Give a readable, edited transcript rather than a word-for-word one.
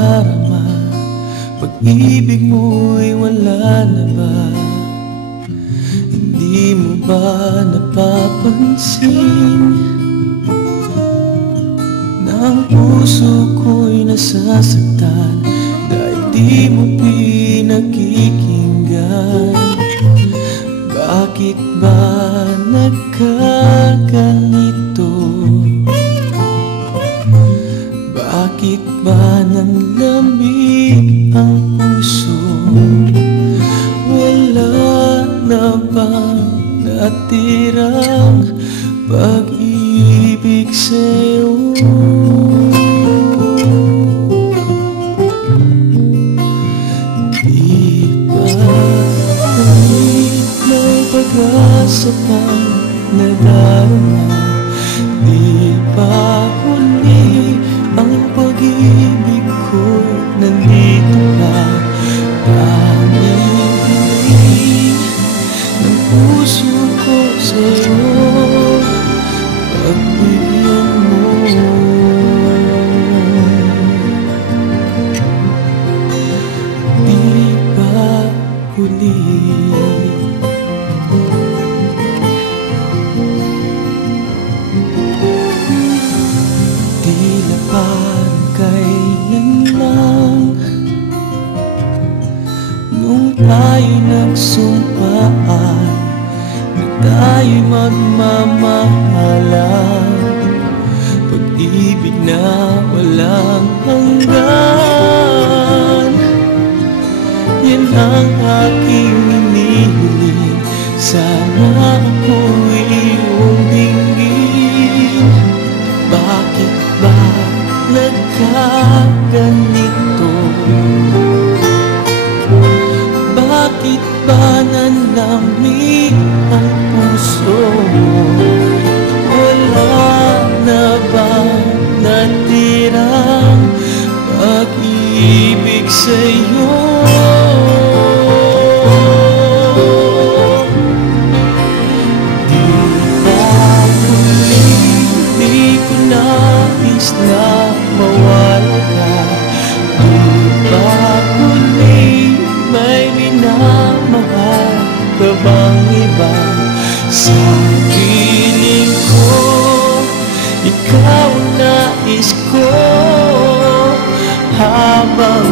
nadarama? Pag-ibig mo'y wala na ba? Hindi mo ba napapansin na ang puso ko'y nasasaktan dahil di mo pinakikinggan? Bakit ba nagkaganito? Bakit ba nanlamig ang puso? Wala na bang natirang pag-ibig sa'yo? Di ba may pag-asa pang nadarama? Di ba huli ang pag-ibig ko? Nandito ka, tanging hiling ng puso ko sa'yo. Pagbigyan mo, di ba huli? Tila parang kailan lang nung tayo nagsumpaan na tayo'y magmamahalan. Pag-ibig na walang hanggan, yan ang aking hinihiling. Sana ako'y iyong dinggin. Bakit ba nagkaganito? Bakit ba nanlamig ang puso mo? Wala na bang natirang pag-ibig sa'yo? Na mawala ka, di ba huli may minamahal ka bang iba? Sa piling ko, ikaw ang nais ko habang